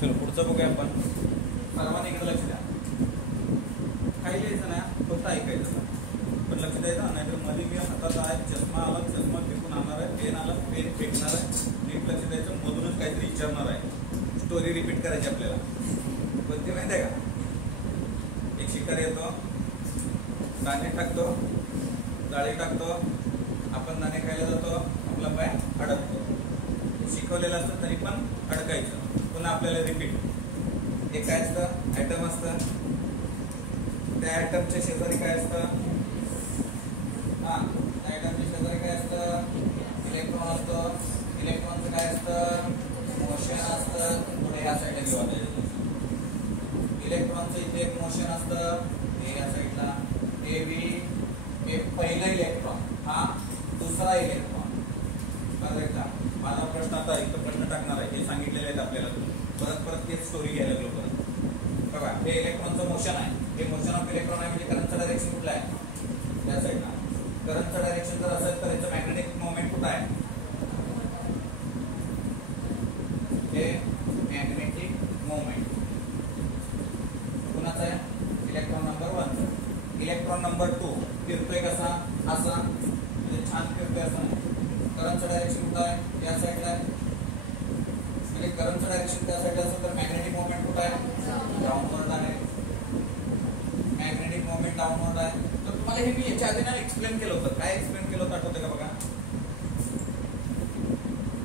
चलो पुढचं बघूया आपण. सर्वांनी इकडे लक्ष द्या. काही लिहायचं नाही, फक्त ऐकायचं. पण लक्ष द्यायचं, नाहीतर मध्ये मी हातात आहे, चष्मा आला, चष्मा फेकून आणणार आहे, पेन आला, पेन फेकणार आहे. नीट लक्ष द्यायचं. मधूनच काहीतरी विचारणार आहे, स्टोरी रिपीट करायची आपल्याला. पण ते माहिती आहे का, एक शिकारी येतो, दाणे टाकतो, जाळी टाकतो, आपण दाणे खायला जातो, आपला पाय अडकतो. शिकवलेलं असतं तरी पण अडकायचं. पुन्हा आपल्याला रिपीट. हे काय असतं, आयटम असतं, त्या आयटमच्या शेजारी काय असतं, आयटमच्या शेजारी काय असतं, इलेक्ट्रॉन असतो. इलेक्ट्रॉनचं काय असतं, मोशन असतं. पुढे ह्या साईडला घेऊन इलेक्ट्रॉनचं इथे एक मोशन असतं, हे या साईडला. हे पहिला इलेक्ट्रॉन, हा दुसरा इलेक्ट्रॉन. माझा प्रश्न आता इथं प्रश्न टाकणार आहे, हे सांगितलेले आहेत आपल्याला. परत परत तेच स्टोरी घ्यायला लागलो. परत बघा, हे इलेक्ट्रॉनचं मोशन आहे. हे मोशन ऑफ इलेक्ट्रॉन आहे, म्हणजे करंटचं डायरेक्शन कुठलं आहे, या साईडला. करंटचं डायरेक्शन जर असेल तर याचं मॅग्नेटिक मोमेंट कुठं आहे, हे मॅग्नेटिक मोमेंट कुणाचं आहे, इलेक्ट्रॉन नंबर 1. इलेक्ट्रॉन नंबर 2 फिरतोय कसा, असा, म्हणजे छान फिरतोय असं. करंटचं डायरेक्शन कुठं आहे, या साईडला आहे. म्हणजे करंटचं डायरेक्शन त्या साईडला असेल तर मॅग्नेटिक मोमेंट कुठं आहे, डाऊनवर्ड आहे. मॅग्नेटिक मोमेंट डाऊनवर्ड आहे. तर तुम्हाला हे मी याच्या आधी ना एक्सप्लेन केलं होतं. काय एक्सप्लेन केलं होतं आठवतं का बघा.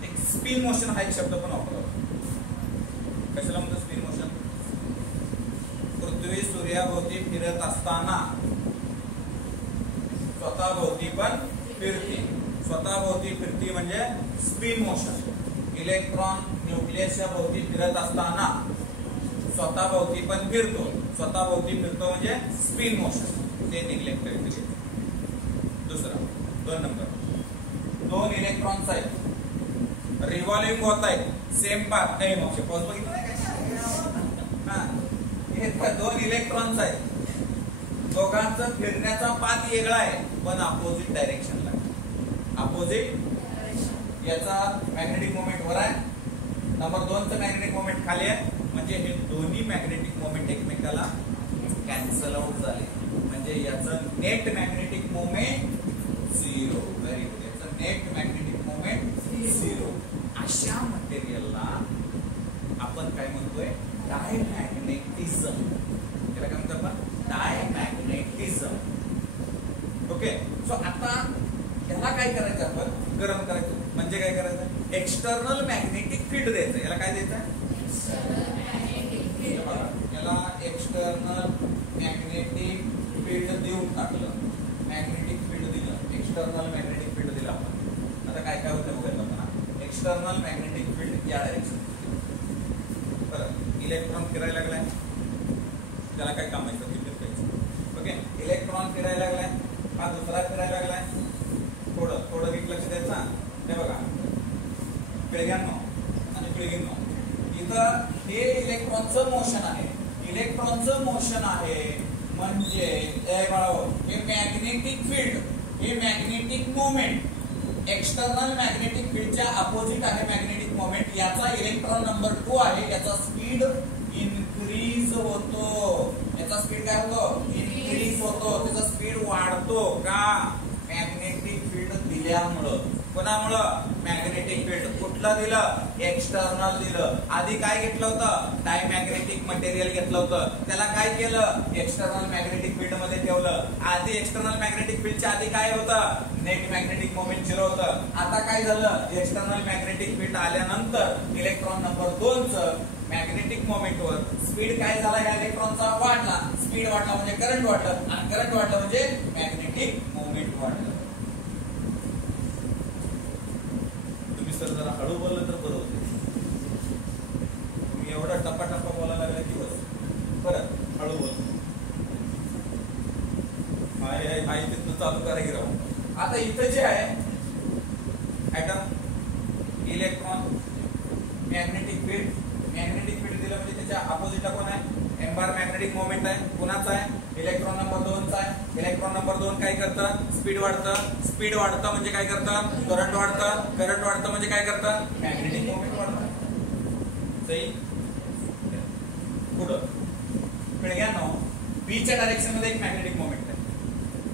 एक स्पिन मोशन हा एक शब्द पण वापरला होता. कशाला म्हणतो स्पिन मोशन, पृथ्वी सूर्याभोवती फिरत असताना स्वतःभोवती पण फिरते. स्वतःभोवती फिरती म्हणजे स्पिन मोशन. इलेक्ट्रॉन न्यूक्लियसच्या भोवती फिरत असताना स्वतःभोवती पण फिरतो. स्वतःभोवती फिरतो म्हणजे स्पिन मोशन. ते निग्लेक्ट करायचे. दुसरा 2 नंबर, 2 इलेक्ट्रॉन्स आहेत, रिव्हॉल्विंग होत आहेत सेम पाथ. नाही मग पॉज बघितलं नाही का, हे 2 इलेक्ट्रॉन्स आहेत. दोघांचं फिरण्याचा पाथ वेगळा आहे, पण अपोजिट डायरेक्शनला. अपोजिट, याचा मॅग्नेटिक मोमेंट वर आहे, नंबर 2चं मॅग्नेटिक मोमेंट खाली आहे. म्हणजे हे दोन्ही मॅग्नेटिक मोमेंट एकमेकाला कॅन्सल आउट झाले. म्हणजे याचं net magnetic moment 0. Very good. याचं नेट मॅग्नेटिक मोमेंट 0. अशा मटेरियलला आपण काय म्हणतोय, डायमॅग्नेटिझम. त्याला काय म्हणतो आपण, डायमॅग्नेटिझम. ओके. सो आता याला काय करायचं, आपण गरम करायचं. म्हणजे काय करायचं, एक्सटर्नल मॅग्नेटिक फील्ड द्यायचं. याला काय द्यायचं, याला एक्सटर्नल मॅग्नेटिक फील्ड देऊन टाकलं. मॅग्नेटिक फील्ड दिलं, एक्सटर्नल मॅग्नेटिक फील्ड दिलं आपण. आता काय काय होतं बघायचं आपण. एक्सटर्नल मॅग्नेटिक फील्ड या डायरेक्शन. बरं, इलेक्ट्रॉन फिरायला लागलाय, त्याला काय काम आहे, फिरायचं. ओके, इलेक्ट्रॉन फिरायला लागलाय, हा दुसरा फिरायला लागलाय. थोडं नीट लक्ष द्यायचा. हे बघा, पिळग्यांनो आणि पिळगींनो, इथं हे इलेक्ट्रॉनचं मोशन आहे. इलेक्ट्रॉनचं मोशन आहे म्हणजे हे मॅग्नेटिक फील्ड, हे मॅग्नेटिक मोमेंट. एक्सटर्नल मॅग्नेटिक फील्डच्या अपोजिट आहे मॅग्नेटिक मोमेंट. याचा इलेक्ट्रॉन नंबर 2 आहे. याचा स्पीड इन्क्रीज होतो. याचा स्पीड काय होतो, इन्क्रीज होतो. त्याचा स्पीड वाढतो का, मॅग्नेटिक फील्ड दिल्यामुळं. कोणामुळं, मॅग्नेटिक फील्ड. कुठलं दिलं, एक्सटर्नल दिलं. आधी काय घेतलं होतं, डायमॅग्नेटिक मटेरियल घेतलं होतं. त्याला काय केलं, एक्सटर्नल मॅग्नेटिक फील्ड मध्ये ठेवलं. आधी एक्सटर्नल मॅग्नेटिक फील्डच्या आधी काय होतं, नेट मॅग्नेटिक मोमेंट 0 होतं. आता काय झालं, एक्सटर्नल मॅग्नेटिक फील्ड आल्यानंतर इलेक्ट्रॉन नंबर 2चं मॅग्नेटिक मोमेंट वर स्पीड काय झाला, या इलेक्ट्रॉनचा वाढला. स्पीड वाढला म्हणजे करंट वाढलं, आणि करंट वाढलं म्हणजे मॅग्नेटिक मोमेंट वाढलं. तुम्ही सर जरा हळू बोललं तर बरं होते. तुम्ही एवढा टप्पा टप्पा बोलायला लागला की बस. परत हळू बोल. हाय तिथं चालू करा की राहू. आता इथं जे आहे atom, electron, magnetic field. Magnetic field दिलं म्हणजे त्याच्या अपोजिटला कोण आहे, एम बार मॅग्नेटिक मोमेंट आहे. कुणाचा आहे, इलेक्ट्रॉन नंबर 2चा आहे. इलेक्ट्रॉन नंबर 2 काय करतं, स्पीड वाढतं. स्पीड वाढतं म्हणजे काय करतं, करंट वाढतं. करंट वाढतं म्हणजे काय करतं, मॅग्नेटिक मोमेंट वाढतं. सही. पुढं पिळग्यानो बीच्या डायरेक्शन मध्ये एक मॅग्नेटिक मोमेंट आहे.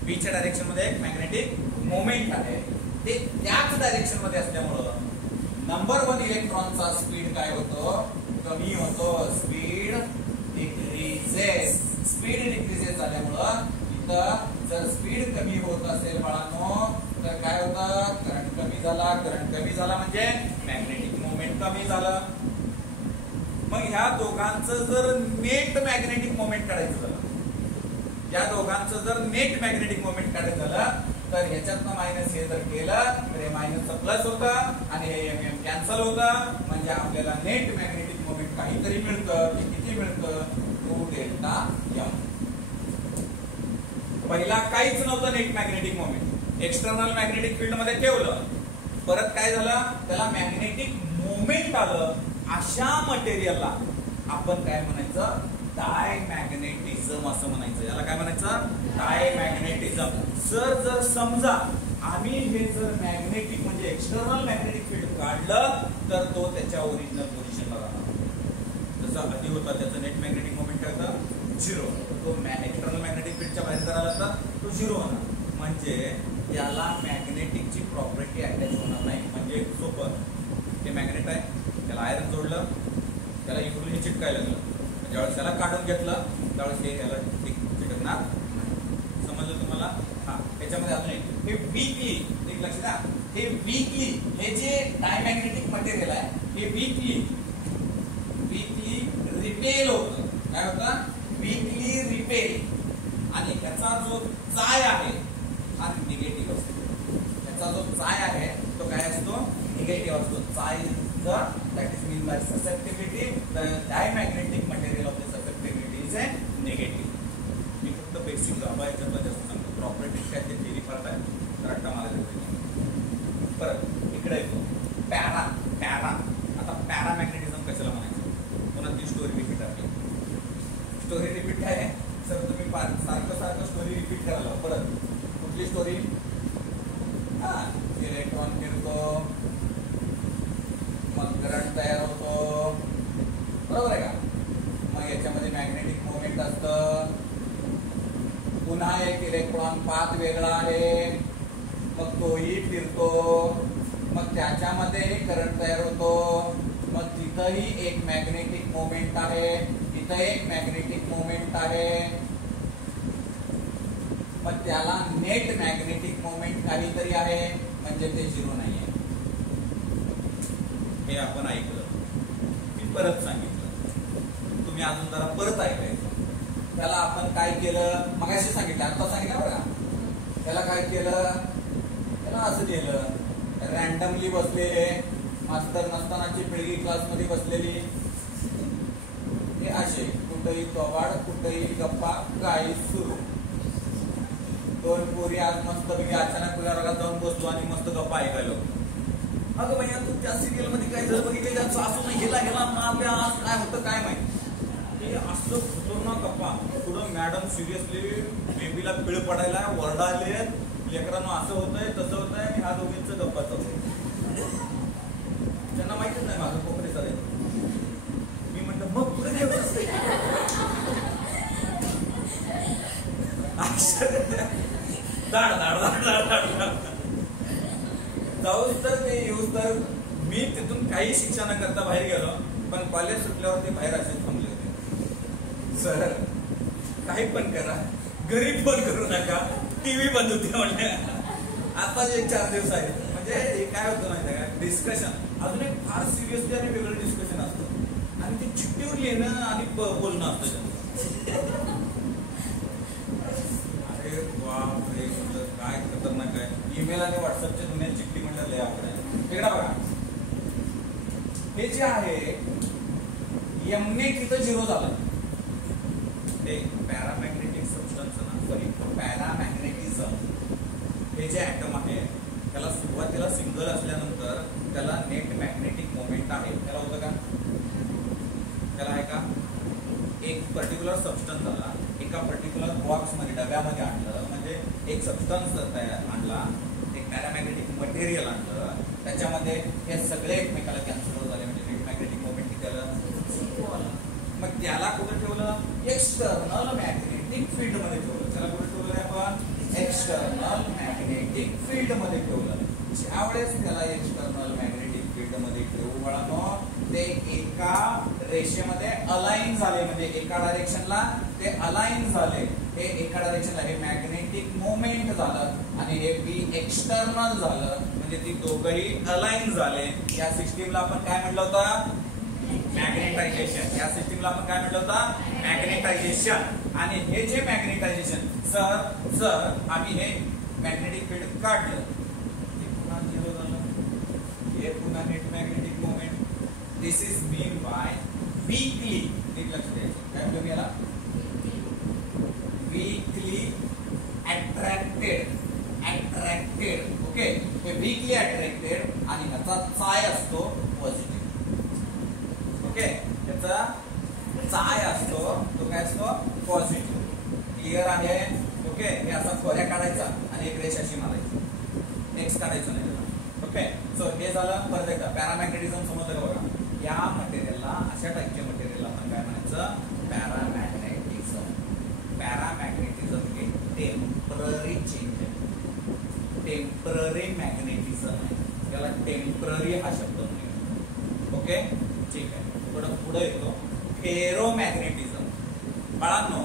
बीच्या डायरेक्शन मध्ये एक मॅग्नेटिक मोमेंट आहे. ते त्याच डायरेक्शन मध्ये असल्यामुळं नंबर 1 इलेक्ट्रॉनचा स्पीड काय होतो? कमी होतो. Speed decreases. स्पीड डिक्रीजेस झाल्यामुळं इथं जर स्पीड कमी होत असेल बाळांनो तर काय होतं? करंट कमी झाला. करंट कमी झाला म्हणजे मॅग्नेटिक मोमेंट कमी झालं. मग ह्या दोघांचं जर नेट मॅग्नेटिक मोमेंट काढायचं झालं, या दोघांचं जर नेट मॅग्नेटिक मोमेंट काढायचं झालं तर ह्याच्यातनं मायनस हे जर केलं तर हे मायनसचं प्लस होतं आणि हे एम एम कॅन्सल होतं. म्हणजे आपल्याला नेट मॅग्नेटिक मोमेंट काहीतरी मिळतं. ते किती मिळतं? 2 डेल्टा एम. पहिला काहीच नव्हतं net magnetic moment. External magnetic field मध्ये ठेवलं, परत काय झालं? त्याला मॅग्नेटिक मोमेंट आलं. अशा मटेरियलला आपण काय म्हणायचं? डायमॅग्नेटिझम असं म्हणायचं. याला काय म्हणायचं? डायमॅग्नेटिझम. जर समजा आम्ही हे जर मॅग्नेटिक म्हणजे एक्सटर्नल मॅग्नेटिक फील्ड काढलं तर तो त्याच्या ओरिजिनल पोझिशनला राहणार. जसं आधी होता त्याचं नेट मॅग्नेटिक मोमेंट काय होता? 0. तो एक्सटर्नल मॅग्नेटिक फील्डच्या बाहेर जर आला तर तो 0 होणार. म्हणजे याला मॅग्नेटिकची प्रॉपर्टी अटॅच होणार नाही. म्हणजे सोपं, ते मॅग्नेट आहे, त्याला आयर्न जोडलं, त्याला इकडून हे चिटकायला लागलं, ज्यावेळेस त्याला काढून घेतलं त्यावेळेस हे याला चिटकणार. समजलं तुम्हाला? हा. त्याच्यामध्ये अजून एक हे वीकली, एक लक्षात द्या, हे वीकली हे जे डायमॅग्नेटिक मटेरियल आहे हे वीकली रिपेल होतं. काय होतं? Weekly repel. आणि त्याचा जो चाय आहे हा निगेटिव्ह असतो. त्याचा जो चाय आहे तो काय असतो? निगेटिव्ह असतो. चाय that is mean by susceptibility. The diamagnetic material of the susceptibility is a negative. मी फक्त बेसिक गाभा याच्यातला जास्त सांगतो. प्रॉपर्टीज काय ते थिअरी पार्ट आहे तर आता मला देतो. परत इकडे येतो पॅरा. आता पॅरामॅग्नेटिझम कशाला म्हणायचं? पुन्हा ती स्टोरी रिपीट आहे. स्टोरी रिपीट काय आहे? सर तुम्ही सारखं स्टोरी रिपीट करायला. परत कुठली स्टोरी? हा, इलेक्ट्रॉन फिरतो, मग करंट तयार होतो, बरोबर आहे का? मग याच्यामध्ये मॅग्नेटिक मोमेंट असतं. पुन्हा एक इलेक्ट्रॉन पाथ वेगळा आहे, मग तोही फिरतो, मग त्याच्यामध्ये करंट तयार होतो. मग तिथंही एक मॅग्नेटिक मोमेंट आहे, तिथं एक मॅग्नेटिक मोमेंट आहे. मग त्याला नेट मॅग्नेटिक मोमेंट काहीतरी आहे म्हणजे ते 0 नाही आहे. हे आपण ऐकलं, मी परत सांगितलं, तुम्ही अजून जरा परत ऐकायचं. त्याला आपण काय केलं? मगाशी सांगितलं, आता सांगितलं बरं का? त्याला काय केलं? त्याला असं केलं, रॅन्डमली बसलेले मास्तर नसतानाची पिढी क्लासमध्ये बसलेली हे असे कुठेही तोबाड, कुठेही गप्पा, काही सुरू. 2 पोरी आज मस्त पैकी अचानक तुझ्या वर्गात जाऊन बसलो आणि मस्त गप्पा ऐकायला. अगं भैया तू त्या सिरियल मध्ये काय झालं बघितलं? त्याचं असं नाही, गेला मारल्या, आज काय होतं काय माहिती. हे असं खतरनाक गप्पा. पुढं मॅडम सिरियसली बेबीला पिळ पडायला वरडाले, लेकरांना असं होतंय तसं होतंय आणि ह्या दोघींचं गप्पा चालू. त्यांना माहितीच नाही माझं कोपरे चालेल. मी म्हटलं मग पुढे काय होत असते? जाऊच तर ते येऊच तर मी तिथून काही शिक्षा न करता बाहेर गेलो. पण कॉलेज सुटल्यावर ते बाहेर असेच थांबले होते. सर काही पण करा, घरी फोन करू नका, टीव्ही बंद होते म्हणले. आता जे 4 दिवस आहेत म्हणजे हे काय होतं माहिती आहे का? डिस्कशन अजून एक फार सिरियसली आणि वेगळं डिस्कशन असतं आणि ते चिठ्ठीवर लिहिणं आणि बोलणं असतं. अरे बापरे, काय खतरनाक आहे. ईमेल आणि व्हॉट्सअपच्या दुनिया चिठ्ठी म्हणलं लय आपण आहे. इकडे बघा, हे जे आहे एमने तिथं 0 झालं. ते पॅरामॅग्नेटिक सबस्टन्स ना, सॉरी पॅरामॅग्नेटिझम हे जे ऍटम आहे त्याला सुरुवातीला सिंगल असल्यानंतर त्याला नेट मॅग्नेटिक मोमेंट आहे. त्याला होतं का? त्याला आहे का? एक पर्टिक्युलर सबस्टन्स झाला, एका पर्टिक्युलर बॉक्स मध्ये डब्यामध्ये आणलं, म्हणजे एक सबस्टन्स तयार आणला, एक पॅरामॅग्नेटिक मटेरियल आणलं, त्याच्यामध्ये हे सगळे एकमेकाला कॅन्सल झाले म्हणजे नेट मॅग्नेटिक मोमेंट त्याला. मग त्याला कुठं एक्सटर्नल मॅग्नेटिक फील्ड मध्ये ठेवलं. त्याला कुठे ठेवलं रे आपण? एक्सटर्नल मॅग्नेटिक फील्ड मध्ये ठेवलं. ज्यावेळेस त्याला एक्सटर्नल मॅग्नेटिक फील्ड मध्ये ठेवू मुळानो ते एका रेषेमध्ये अलाइन झाले, म्हणजे एका डायरेक्शनला ते अलाइन झाले. हे एका डायरेक्शनला हे मॅग्नेटिक मोमेंट झालं आणि हे बी एक्सटर्नल झालं, म्हणजे ती दोघंही अलाइन झाले. या सिस्टीमला आपण काय म्हटलं होतं? मॅग्नेटायझेशन. या सिस्टीमला आपण काय म्हटलं होतं? मॅग्नेटायझेशन. आणि हे जे मॅग्नेटायझेशन जर आम्ही हे मॅग्नेटिक फील्ड काढलं, हे पुन्हा झिरो झालं, हे पुन्हा net magnetic moment. This is mean by weekly. लक्ष द्यायचं काय म्हणतो मी याला? Weekly attracted. ओके, हे वीकली अट्रॅक्टेड आणि ह्याचा चाय असतो पॉझिटिव्ह. ओके, त्याचा चाय असतो तो काय असतो? पॉझिटिव्ह. क्लिअर आहे? ओके, हे असा खोऱ्या काढायचा आणि एक रेष अशी मारायची, नेक्स्ट काढायचं नाही. ओके, सो हे झालं. परत एकदा पॅरामॅग्नेटिझम समजलं का बघा? या मटेरियलला, अशा टाईपच्या मटेरियलला आपण काय म्हणायचं? पॅरामॅग्नेटिझम. पॅरामॅग्नेटिझम हे टेम्पररी चेंज आहे, टेम्पररी मॅग्नेटिझम आहे. त्याला टेम्पररी हा शब्द म्हणतो. ओके, ठीक आहे. थोडं पुढे येतो. फेरोमॅग्नेटिझम. बाळांनो,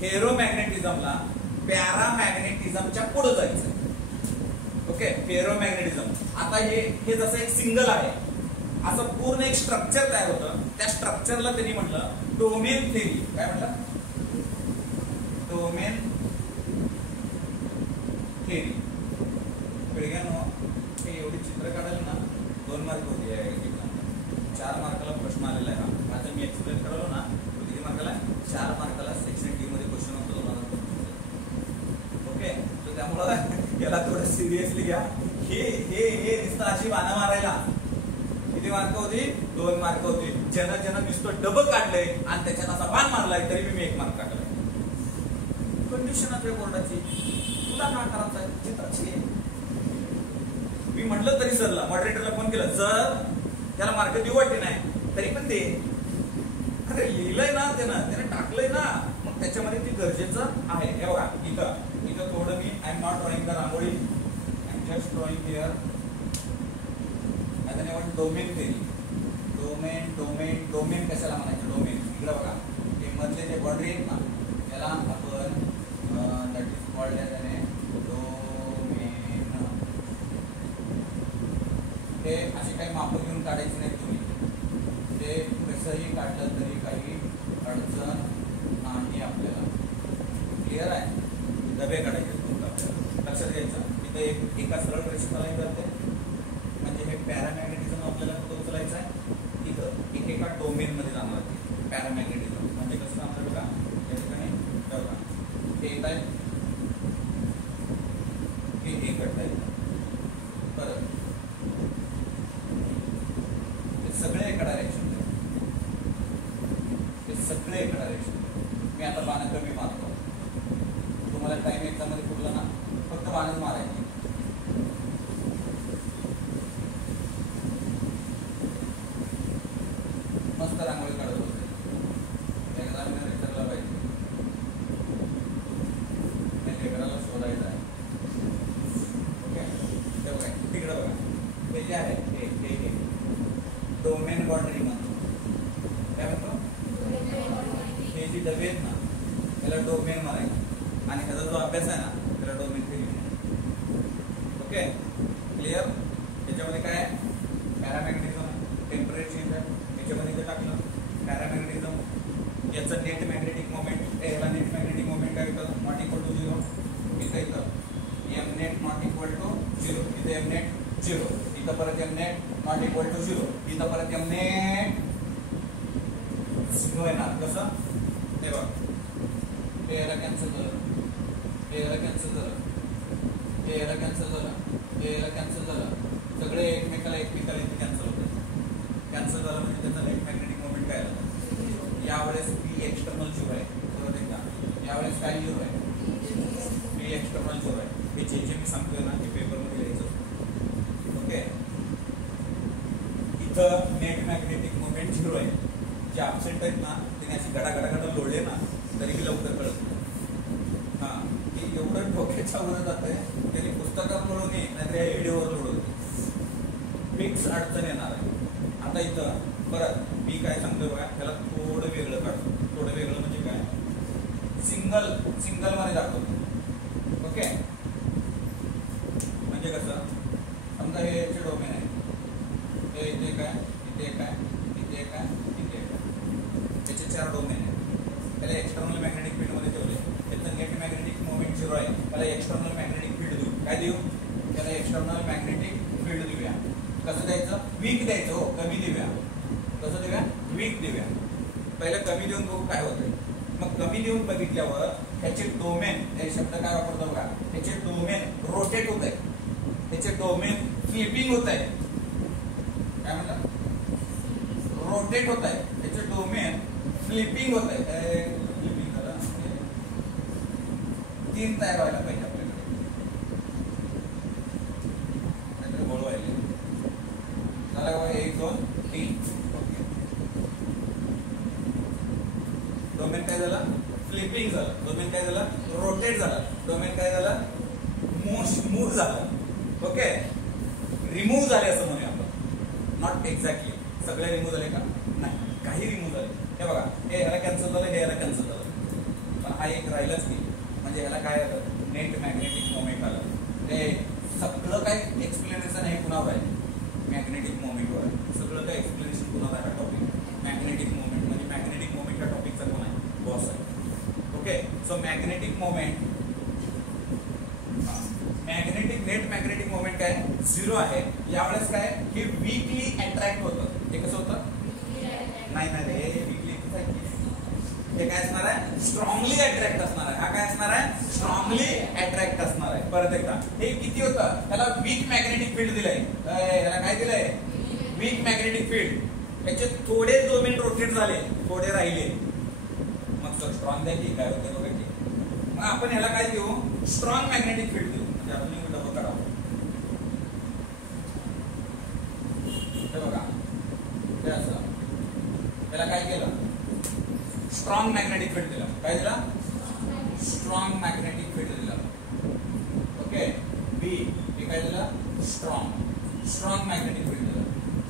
फेरोमॅग्नेटिझमला पॅरामॅग्नेटिझमच्या पुढे जायचं. ओके, फेरोमॅग्नेटिझम. आता हे जसं एक सिंगल आहे, असं पूर्ण एक स्ट्रक्चर तयार होतं. त्या स्ट्रक्चरला त्यांनी म्हटलं डोमेन थेरी. काय म्हटलं? Domain theory. पिढ्यानो, हे एवढी चित्र काढायला ना 2 मार्क होते. 4 मार्काला प्रश्न आलेला आहे. माझं मी एक्सप्लेन करलो ना, किती मार्काला? 4 मार्काला सेक्शन डी मध्ये क्वेश्चन होतो 2000. ओके, तर त्यामुळं याला थोडं सिरियसली घ्या. हे दिसतं अशी बाणं मारायला. किती मार्क होती? 2 मार्क होती. ज्यानं नुसतं डबल काढलंय आणि त्याच्यात असा बाण मारलाय तरी मी 1 मार्क काढलाय. कंडिशन आहे बोर्डाची. तुला काय करायचं? चित्राची. मी म्हटलं तरी सरला, मॉडरेटरला फोन केला, जर त्याला मार्क देऊ वाटते नाही तरी पण ते अरे लिहिलंय ना, त्यानं टाकलंय ना, मग त्याच्यामध्ये ते गरजेचं आहे. हे बघा, इथं थोडं मी I am not drawing the rangoli, I am just drawing here as an domain theory. Domain कशाला म्हणायचं? डोमेन इकडे बघा, हे मधले जे बाउंड्री आहेत ना, त्याला आपण that is called as an domain. हे असे काही मापं घेऊन काढायचे नाही तुम्ही. ते कसंही काढलं तरी काही अडचण नाही आपल्याला. क्लिअर आहे? डबे काढायचे आपल्याला. लक्षात घ्यायचं. इथं एका सरळ रेषेत अलाइन करते, म्हणजे हे पॅरामॅग्नेटिझम आपल्याला कुठं उचलायचं आहे? इथं एकेका डोमेन मध्ये जाणार आहे पॅरामॅग्नेटिझम. म्हणजे कसं आपलं बघा, या ठिकाणी बघा, हे येत आहे, हे एकट आहे. परत हे सगळे एका डायरेक्शन, हे सगळे एका डायरेक्शन. मी आता बाण कमी मारतो. तुम्हाला टाइम एक्झाम मध्ये कुठला ना, फक्त बाणच मारायचे. मस्त रांगोळी काढत होते. एकदा मी विचारला पाहिजे, त्या लेकराला शोधायचं आहे. ओके, ते बघा, तिकडे बघा, हे जे आहे हे डोमेन बाउंड्री म्हणतो. काय म्हणतो? हे जी डबे आहेत ना, त्याला डोमेन मारायचं आणि ह्याचा जो अभ्यास आहे ना, त्याला डोमेन थेरी. Okay, clear? त्याच्यामध्ये काय आहे? पॅरामॅग्नेटिझम, टेम्परेचर चेंज आहे. याच्यामध्ये इथं टाकलं पॅरामॅग्नेटिझम. याचं नेट मॅग्नेटिक मोमेंट, याला नेट मॅग्नेटिक मोमेंट काय होतं? Not equal to 0. इथं M net not equal to 0. इथं एम नेट 0. इथं परत M net not equal to 0. इथं परत एम नेट 0 येणार. कसं? हे बघ, हे याला कॅन्सल झालं, हे याला कॅन्सल झालं, हे याला कॅन्सल झालं, हे याला कॅन्सल झालं. सगळे एकमेकाला इथे कॅन्सल होते. कॅन्सल झालं म्हणजे त्याचा नेट मॅग्नेटिक मोमेंट काय आलं? यावेळेस बी एक्सटर्नल 0 आहे. परत एकदा, यावेळेस काय 0 आहे? बी एक्सटर्नल 0 आहे. हे जे मी सांगतोय ना, हे पेपरमध्ये लिहायचं. ओके, इथं नेट मॅग्नेटिक मोमेंट 0 आहे. जे ॲब्सेंट आहेत ना त्यांनी अशी गडा लोळले ना तरी मी लवकर कळत हां की एवढं डोक्याच्या वर जात आहे त्यांनी पुस्तकात म्हणून नाही नाहीतर या व्हिडिओवर लोळवते फिक्स अडचण येणार आहे. आता इथं परत मी काय सांगतोय बघा त्याला थोडं वेगळं काढतो. थोडं वेगळं म्हणजे काय सिंगल मध्ये दाखवतो. ओके म्हणजे कसं समजा हे याचे डोमेन आहे हे इथे काय इथे काय इथे काय इथे काय त्याचे 4 डोमेन आहेत. त्याला एक्सटर्नल मॅग्नेटिक फील्ड मध्ये ठेवले. त्याचं नेट मॅग्नेटिक मोमेंट 0 आहे. त्याला एक्सटर्नल मॅग्नेटिक फील्ड देऊ. काय देऊ त्याला एक्सटर्नल मॅग्नेटिक फील्ड देऊया. कसं द्यायचं वीक द्यायचं हो कमी देऊया. कसं देऊया वीक देऊया. पहिलं कमी देऊन बघू काय होतंय. मग कमी देऊन बघितल्यावर त्याचे डोमेन हे शब्द काय वापरतो बघा त्याचे डोमेन रोटेट होत आहे. त्याचे डोमेन फ्लिपिंग होत आहे. काय म्हणतात रोटेट होत आहे. त्याचे डोमेन फ्लिपिंग होत आहे. फ्लिपिंग झालं 3 तयार व्हायला पाहिजे आपल्याकडे नाहीतर गोळ व्हायला झाला का 1 2 3 डोमेन काय झालं फ्लिपिंग झालं. डोमेन काय झालं रोटेट झालं. डोमेन काय झालं मूव्ह झालं. ओके रिमूव्ह झाले असं म्हणूया आपण. नॉट एक्झॅक्टली सगळे रिमूव्ह झाले का नाही काही रिमूव्ह झाले. हे बघा हे याला कॅन्सल झालं हे याला कॅन्सल झालं पण हा एक राहिलाच की म्हणजे याला काय आलं नेट मॅग्नेटिक मोमेंट आलं. ते सगळं काय एक्सप्लेनेशन हे कुणावर आहे मॅग्नेटिक मोमेंटवर आहे. सगळं काय एक्सप्लेनेशन कुणावर आहे हा टॉपिक मॅग्नेटिक मोमेंट म्हणजे मॅग्नेटिक मोमेंट ह्या टॉपिकचा कोण आहे बॉस आहे. Okay so magnetic moment net magnetic moment काय 0 आहे. यावेळेस काय हे वीकली अट्रॅक्ट होतं. हे कसं होतं नाही नाही रे वीकली हे काय असणार आहे स्ट्रॉंगली अट्रॅक्ट असणार आहे. हा काय असणार आहे स्ट्रॉंगली अट्रॅक्ट असणार आहे. परत एकदा हे किती होतं त्याला वीक मॅग्नेटिक फील्ड दिलंय. याला काय दिलंय वीक मॅग्नेटिक फील्ड. याचे थोडे डोमेन रोटेट झाले थोडे राहिले मग स्ट्रॉंग द्या की काय होते बघा की मग आपण ह्याला काय देऊ स्ट्रॉंग मॅग्नेटिक फील्ड देऊ. म्हणजे आपण डबल करावं हे बघा हे असं त्याला काय केलं स्ट्रॉंग मॅग्नेटिक फील्ड दिला. काय दिला स्ट्रॉंग मॅग्नेटिक फील्ड दिला. ओके बी हे काय दिलं स्ट्रॉंग मॅग्नेटिक फील्ड दिला.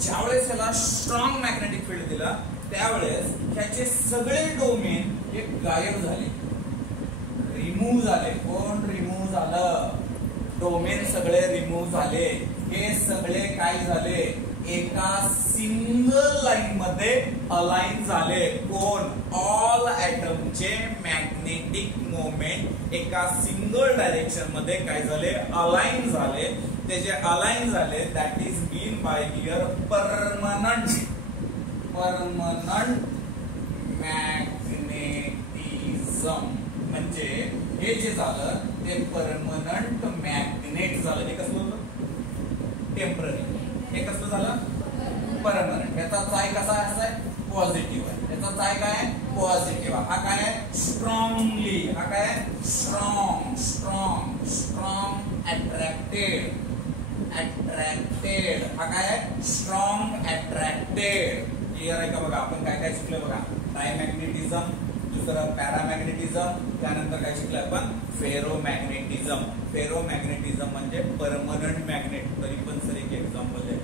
ज्यावेळेस त्याला स्ट्रॉंग मॅग्नेटिक फील्ड दिला त्यावेळेस त्याचे सगळे डोमेन हे गायब झाले रिमूव्ह झाले. कोण रिमूव्ह झालं डोमेन सगळे रिमूव्ह झाले. हे सगळे काय झाले एका सिंगल लाईन मध्ये अलाइन झाले. कोण ऑल ॲटमचे मॅग्नेटिक मोमेंट एका सिंगल डायरेक्शन मध्ये काय झाले अलाइन झाले. ते जे अलाइन झाले that is mean by here permanent magnetism. म्हणजे हे जे झालं ते परमनंट मॅग्नेट झालं. हे कसं होतं टेम्पररी. हे कसं झालं परमनंट. याचा चाय कसा आहे पॉझिटिव्ह आहे. याचा चाय काय पॉझिटिव्ह आहे. हा काय आहे स्ट्रॉंगली. हा काय स्ट्रॉंग अट्रॅक्टेड. हा काय स्ट्रॉंग अट्रॅक्टेड. क्लिअर आहे का बघा. आपण काय काय शिकलोय बघा डायमॅग्नेटिझम दुसरं पॅरामॅग्नेटिझम त्यानंतर काय शिकलोय आपण फेरोमॅग्नेटिझम. फेरोमॅग्नेटिझम म्हणजे परमनंट मॅग्नेट. तरी पण सर एक एक्झाम्पल आहे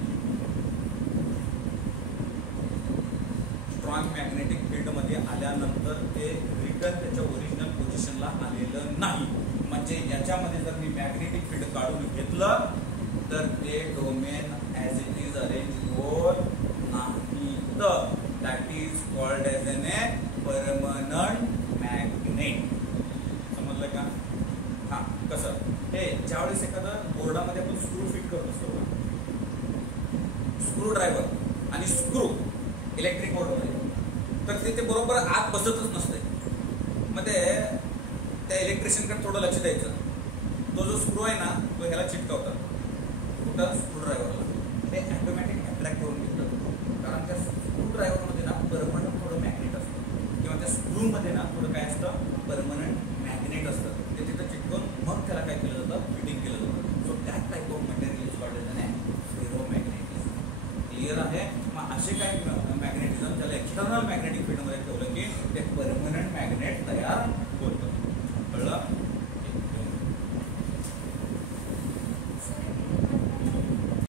स्ट्रॉंग मॅग्नेटिक फील्ड मध्ये आल्यानंतर ते रिटर्न त्याच्या ओरिजिनल पोझिशनला आलेलं नाही. म्हणजे याच्यामध्ये जर मी मॅग्नेटिक फील्ड काढून घेतलं तर ते domain as it is arrange होत नाही. That is called as an a permanent magnet. समजलं का. हा कसं हे ज्यावेळेस एखादं बोर्डामध्ये आपण स्क्रू फिट करत असतो स्क्रू ड्रायव्हर आणि स्क्रू इलेक्ट्रिक बोर्डमध्ये तर ते बरोबर आत बसतच नसते. मग ते त्या इलेक्ट्रिशियनकडे थोडं लक्ष द्यायचं. तो जो स्क्रू आहे ना तो ह्याला चिटकवतात कुठं स्क्रू ड्रायव्हरला. ते ऑटोमॅटिक अट्रॅक्ट करून घेतात कारण त्या स्क्रू ड्रायव्हरमध्ये ना परमनंट थोडं मॅग्नेट असतं किंवा त्या स्क्रूमध्ये ना थोडं काय असतं परमनंट मॅग्नेट असतं. ते तिथं चिटकून मग त्याला काय केलं जातं फिटिंग केलं जातं. So that type of material is called as an ferromagnetism. Clear आहे. मग असे काय मॅग्नेटिझम त्याला एक्सटर्नल मॅग्नेटिक फील्ड मध्ये ठेवलं की ते परमनंट मॅग्नेट तयार